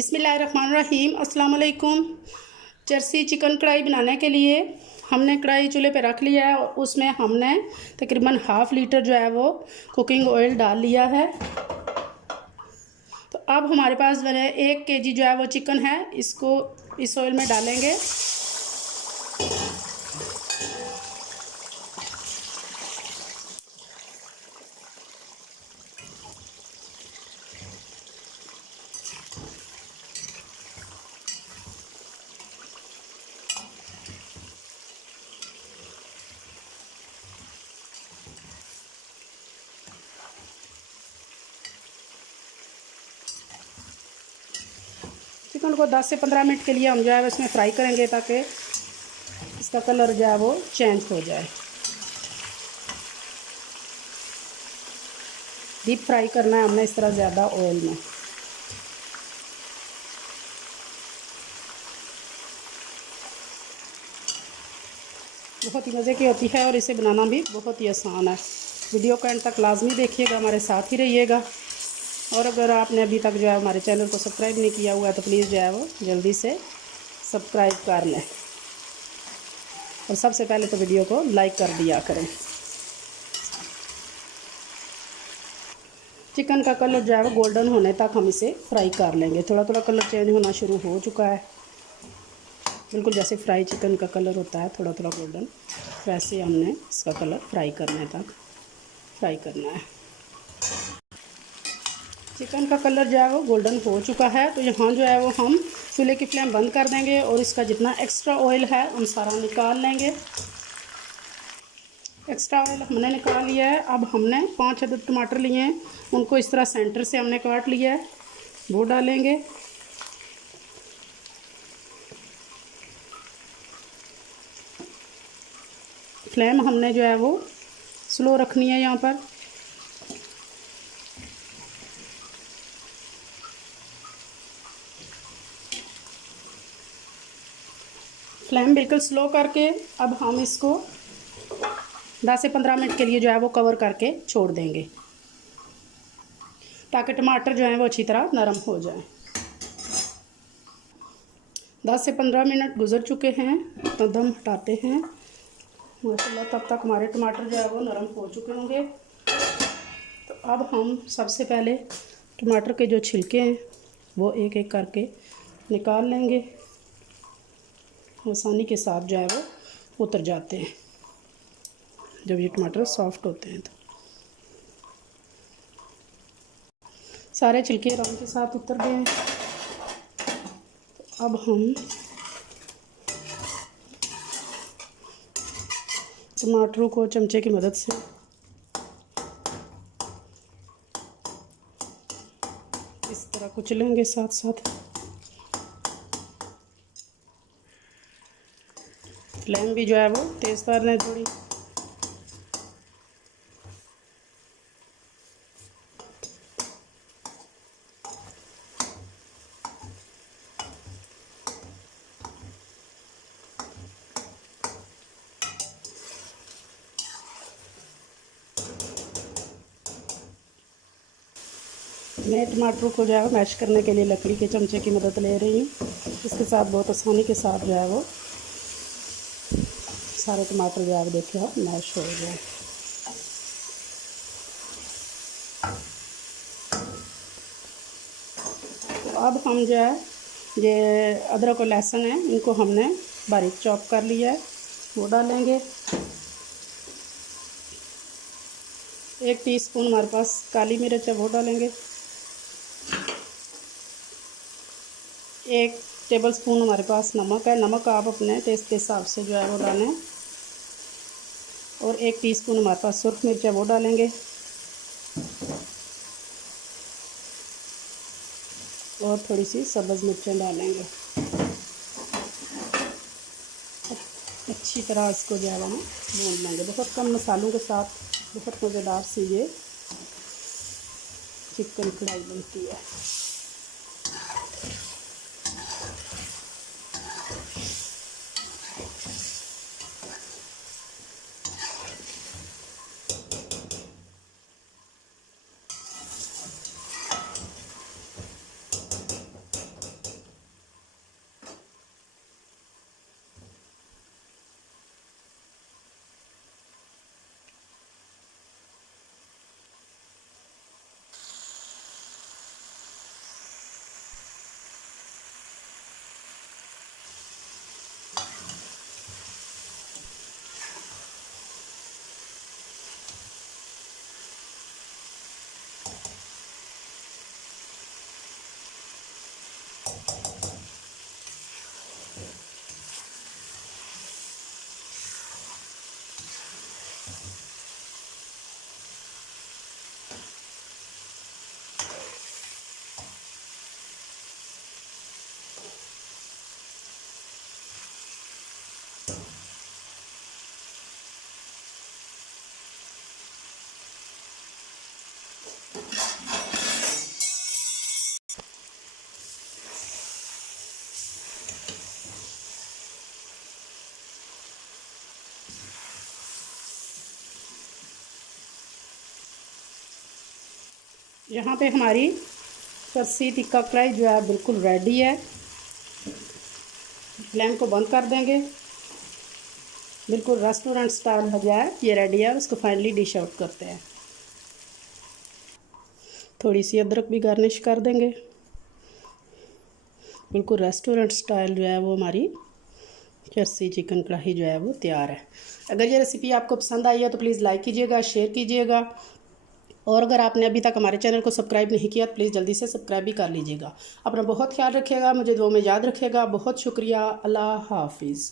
बिस्मिल्लाहिर्रहमानिर्रहीम अस्सलाम वालेकुम। जर्सी चिकन कढ़ाई बनाने के लिए हमने कढ़ाई चूल्हे पे रख लिया है और उसमें हमने तकरीबन हाफ़ लीटर जो है वो कुकिंग ऑयल डाल लिया है। तो अब हमारे पास मैंने 1 केजी जो है वो चिकन है, इसको इस ऑयल में डालेंगे। चिकन को 10 से 15 मिनट के लिए हम जो है इसमें फ्राई करेंगे ताकि इसका कलर जो है वो चेंज हो जाए। डीप फ्राई करना है हमने इस तरह ज़्यादा ऑयल में। बहुत ही मज़े की होती है और इसे बनाना भी बहुत ही आसान है। वीडियो को एंड तक लाजमी देखिएगा, हमारे साथ ही रहिएगा। और अगर आपने अभी तक जो है हमारे चैनल को सब्सक्राइब नहीं किया हुआ है तो प्लीज़ जो है वो जल्दी से सब्सक्राइब कर लें और सबसे पहले तो वीडियो को लाइक कर दिया करें। चिकन का कलर जो है वो गोल्डन होने तक हम इसे फ्राई कर लेंगे। थोड़ा थोड़ा कलर चेंज होना शुरू हो चुका है, बिल्कुल जैसे फ्राई चिकन का कलर होता है थोड़ा थोड़ा गोल्डन, वैसे हमने इसका कलर फ्राई करने तक फ्राई करना है। चिकन का कलर जो है वो गोल्डन हो चुका है, तो यहाँ जो है वो हम चूल्हे की फ्लेम बंद कर देंगे और इसका जितना एक्स्ट्रा ऑयल है हम सारा निकाल लेंगे। एक्स्ट्रा ऑयल हमने निकाल लिया है। अब हमने 5 अदद टमाटर लिए हैं, उनको इस तरह सेंटर से हमने काट लिया है, वो डालेंगे। फ्लेम हमने जो है वो स्लो रखनी है यहाँ पर। फ्लेम बिल्कुल स्लो करके अब हम इसको 10 से 15 मिनट के लिए जो है वो कवर करके छोड़ देंगे ताकि टमाटर जो है वो अच्छी तरह नरम हो जाए। 10 से 15 मिनट गुजर चुके हैं, तो दम हटाते हैं। माशाल्लाह तब तक हमारे टमाटर जो है वो नरम हो चुके होंगे। तो अब हम सबसे पहले टमाटर के जो छिलके हैं वो एक एक करके निकाल लेंगे। आसानी के साथ जो है वो उतर जाते हैं जब ये टमाटर सॉफ्ट होते हैं। तो सारे छिलके आराम के साथ उतर गए हैं। तो अब हम टमाटरों को चमचे की मदद से इस तरह कुचलेंगे साथ साथ। फ्लेम भी जो है वो तेज़ कर लें थोड़ी। मैं टमाटरों को जो है मैश करने के लिए लकड़ी के चमचे की मदद ले रही हूँ। इसके साथ बहुत आसानी के साथ जो है वो सारे टमाटर जो है देखिए आप मैश हो गए। तो अब हम जो है ये अदरक और लहसुन है इनको हमने बारीक चॉप कर लिया है, वो डालेंगे। 1 टीस्पून हमारे पास काली मिर्च है, वो डालेंगे। 1 टेबलस्पून हमारे पास नमक है, नमक आप अपने टेस्ट के हिसाब से जो है वो डालें। और 1 टीस्पून हमारे पास सुर्ख मिर्च है, वो डालेंगे। और थोड़ी सी सब्ज़ मिर्चें डालेंगे। अच्छी तरह इसको जो है हम भून लेंगे, बहुत कम मसालों के साथ बहुत मज़ेदार सी ये चिकन कढ़ाई बनती है। यहाँ पे हमारी चरसी टिक्का कढ़ाई जो है बिल्कुल रेडी है। फ्लेम को बंद कर देंगे। बिल्कुल रेस्टोरेंट स्टाइल हो गया है, ये रेडी है। उसको फाइनली डिश आउट करते हैं। थोड़ी सी अदरक भी गार्निश कर देंगे। बिल्कुल रेस्टोरेंट स्टाइल जो है वो हमारी चरसी चिकन कढ़ाई जो है वो तैयार है। अगर ये रेसिपी आपको पसंद आई है तो प्लीज़ लाइक कीजिएगा, शेयर कीजिएगा, और अगर आपने अभी तक हमारे चैनल को सब्सक्राइब नहीं किया तो प्लीज़ जल्दी से सब्सक्राइब भी कर लीजिएगा। अपना बहुत ख्याल रखिएगा, मुझे दुआ में याद रखिएगा। बहुत शुक्रिया। अल्लाह हाफिज़।